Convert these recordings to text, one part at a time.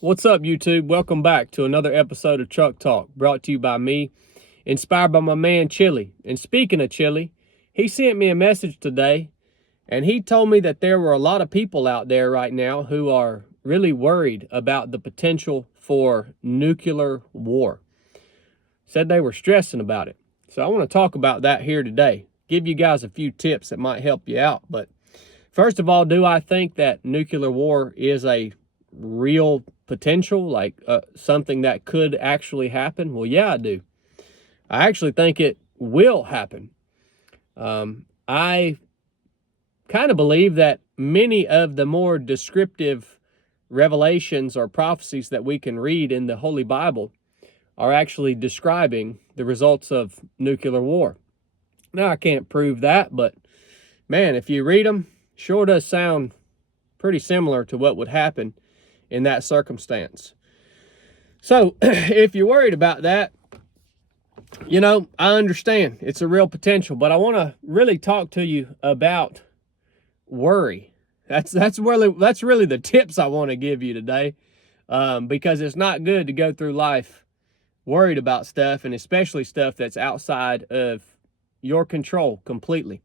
What's up, YouTube? Welcome back to another episode of Truck Talk, brought to you by me, inspired by my man Chili. And speaking of Chili, he sent me a message today, and he told me that there were a lot of people out there right now who are really worried about the potential for nuclear war. Said they were stressing about it. So I want to talk about that here today. Give you guys a few tips that might help you out. But first of all, do I think that nuclear war is a real potential, like something that could actually happen? Well, yeah, I do. I actually think it will happen. I kind of believe that many of the more descriptive revelations or prophecies that we can read in the Holy Bible are actually describing the results of nuclear war. Now, I can't prove that, but man, if you read them, sure does sound pretty similar to what would happen in that circumstance. So if you're worried about that, I understand it's a real potential, but I want to really talk to you about worry. That's really the tips I want to give you today, because it's not good to go through life worried about stuff, and especially stuff that's outside of your control completely.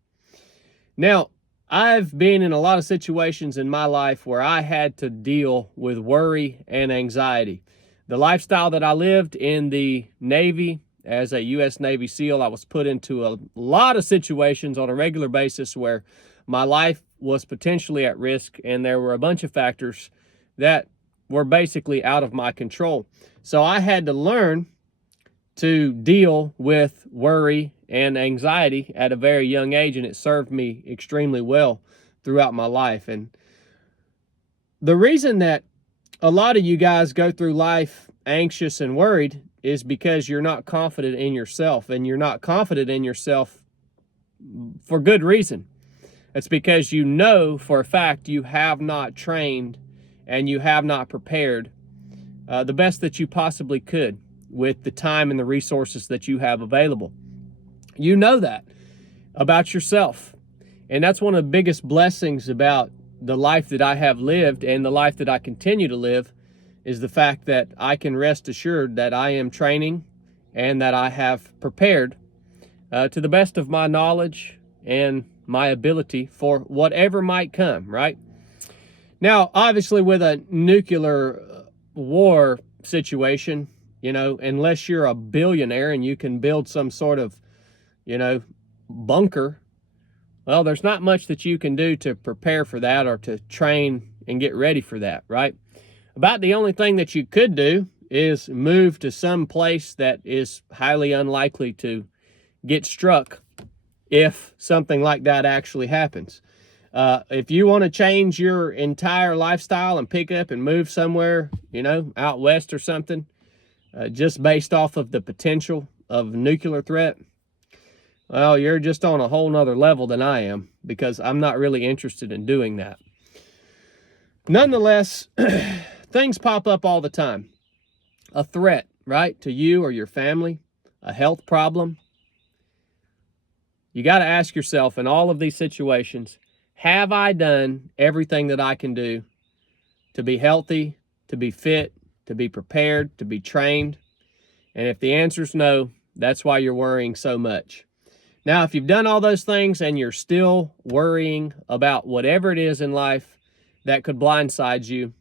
Now, I've been in a lot of situations in my life where I had to deal with worry and anxiety. The lifestyle that I lived in the Navy as a U.S. Navy SEAL, I was put into a lot of situations on a regular basis where my life was potentially at risk, and there were a bunch of factors that were basically out of my control. So I had to learn to deal with worry and anxiety at a very young age, and it served me extremely well throughout my life. And the reason that a lot of you guys go through life anxious and worried is because you're not confident in yourself, and you're not confident in yourself for good reason. It's because you know for a fact you have not trained and you have not prepared the best that you possibly could with the time and the resources that you have available. You know that about yourself. And that's one of the biggest blessings about the life that I have lived and the life that I continue to live, is the fact that I can rest assured that I am training and that I have prepared to the best of my knowledge and my ability for whatever might come, right? Now, obviously, with a nuclear war situation, unless you're a billionaire and you can build some sort of, bunker, well, there's not much that you can do to prepare for that or to train and get ready for that, right? About the only thing that you could do is move to some place that is highly unlikely to get struck if something like that actually happens. If you want to change your entire lifestyle and pick up and move somewhere, out west or something, just based off of the potential of nuclear threat, well, you're just on a whole nother level than I am, because I'm not really interested in doing that. Nonetheless, things pop up all the time. A threat, right, to you or your family, a health problem. You got to ask yourself in all of these situations, have I done everything that I can do to be healthy, to be fit, to be prepared, to be trained? And if the answer is no, that's why you're worrying so much. Now, if you've done all those things and you're still worrying about whatever it is in life that could blindside you,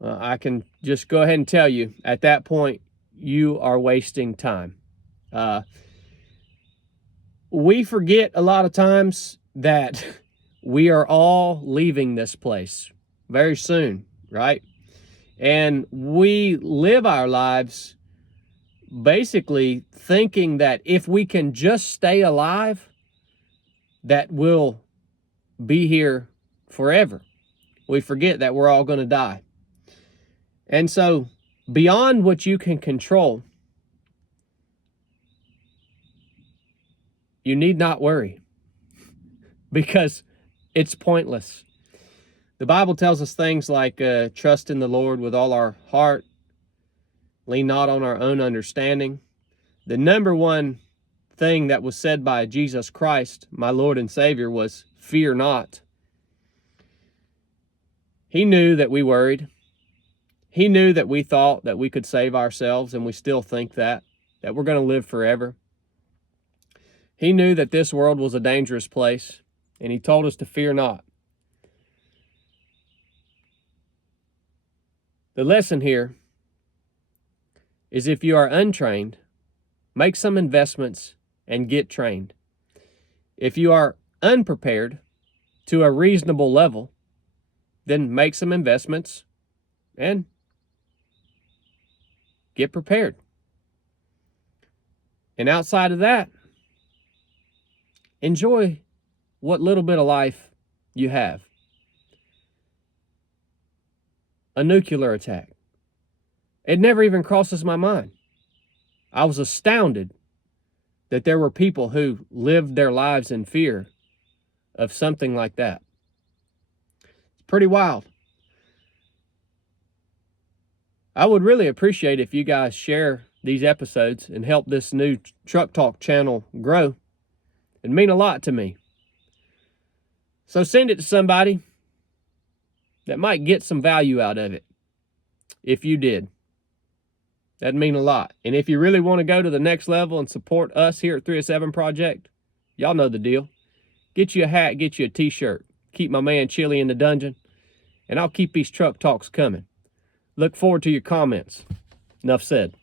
I can just go ahead and tell you, at that point, you are wasting time. We forget a lot of times that we are all leaving this place very soon, right? And we live our lives basically thinking that if we can just stay alive, that we'll be here forever. We forget that we're all going to die. And so, beyond what you can control, you need not worry, because it's pointless. The Bible tells us things like trust in the Lord with all our heart, lean not on our own understanding. The number one thing that was said by Jesus Christ, my Lord and Savior, was fear not. He knew that we worried. He knew that we thought that we could save ourselves, and we still think that we're going to live forever. He knew that this world was a dangerous place, and he told us to fear not. The lesson here is if you are untrained, make some investments and get trained. If you are unprepared to a reasonable level, then make some investments and get prepared. And outside of that, enjoy what little bit of life you have. A nuclear attack. It never even crosses my mind. I was astounded that there were people who lived their lives in fear of something like that. It's pretty wild. I would really appreciate if you guys share these episodes and help this new Truck Talk channel grow. It'd mean a lot to me. So send it to somebody that might get some value out of it. If you did, that'd mean a lot. And if you really want to go to the next level and support us here at 307 Project, y'all know the deal. Get you a hat, get you a t-shirt. Keep my man Chili in the dungeon, and I'll keep these truck talks coming. Look forward to your comments. Enough said.